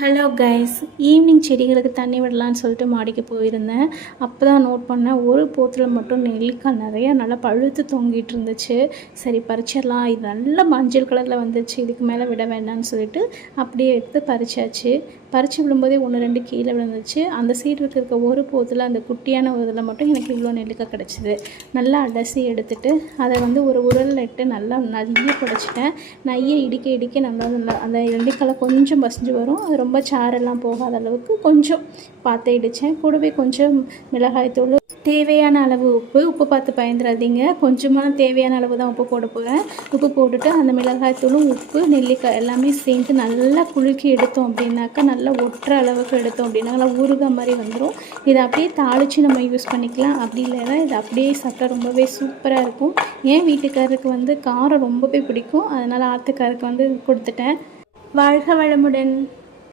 Hello guys, evening செடிகளுக்கு தண்ணி விடலான்னு சொல்லிட்டு மாடிக்கு போயிருந்தேன். அப்போ தான் நோட் பண்ணேன், ஒரு போத்தில் மட்டும் நெல்லிக்காய் நிறையா நல்லா பழுத்து தொங்கிட்டு இருந்துச்சு. சரி பறிச்சிடலாம், இது நல்லா மஞ்சள் கலரில் வந்துச்சு, இதுக்கு மேலே விட வேண்டாம்னு சொல்லிட்டு அப்படியே எடுத்து பறிச்சாச்சு. பறித்து விடும்போதே 1 2 கீழே விழுந்துச்சு. அந்த சைடு இருக்க ஒரு போத்தில் அந்த குட்டியான ஒரு இதில் மட்டும் எனக்கு இவ்வளோ நெல்லிக்காய் கிடச்சிது. நல்லா அலசி எடுத்துட்டு அதை ஒரு உரலில் இட்டு நல்லா நையை புடைச்சிட்டேன். நையை இடிக்க இடிக்க நல்லா அந்த நெல்லிக்காய் கொஞ்சம் பசிஞ்சு வரும். அது ரொம்ப சாரெல்லாம் போகாத அளவுக்கு கொஞ்சம் பார்த்து இடித்தேன். கூடவே கொஞ்சம் மிளகாய்த்தூள், தேவையான அளவு உப்பு பார்த்து பயந்துடாதீங்க. கொஞ்சமாக தேவையான அளவு தான் உப்பு போட போகிறேன். உப்பு போட்டுட்டு அந்த மிளகாய்த்தூளும் உப்பு நெல்லிக்காய் எல்லாமே சேர்ந்து நல்லா குலுக்கி எடுத்தோம் அப்படின்னாக்கா, நல்லா ஒட்டுற அளவுக்கு எடுத்தோம் அப்படின்னா நல்லா ஊறுகாய் மாதிரி வந்துடும். இதை அப்படியே தாளித்து நம்ம யூஸ் பண்ணிக்கலாம். அப்படி இல்லைன்னா இதை அப்படியே சாப்பிட்டா ரொம்பவே சூப்பராக இருக்கும். என் வீட்டுக்காரருக்கு காரம் ரொம்பவே பிடிக்கும். அதனால் ஆத்துக்காருக்கு கொடுத்துட்டேன். வாழ்க வளமுடன்.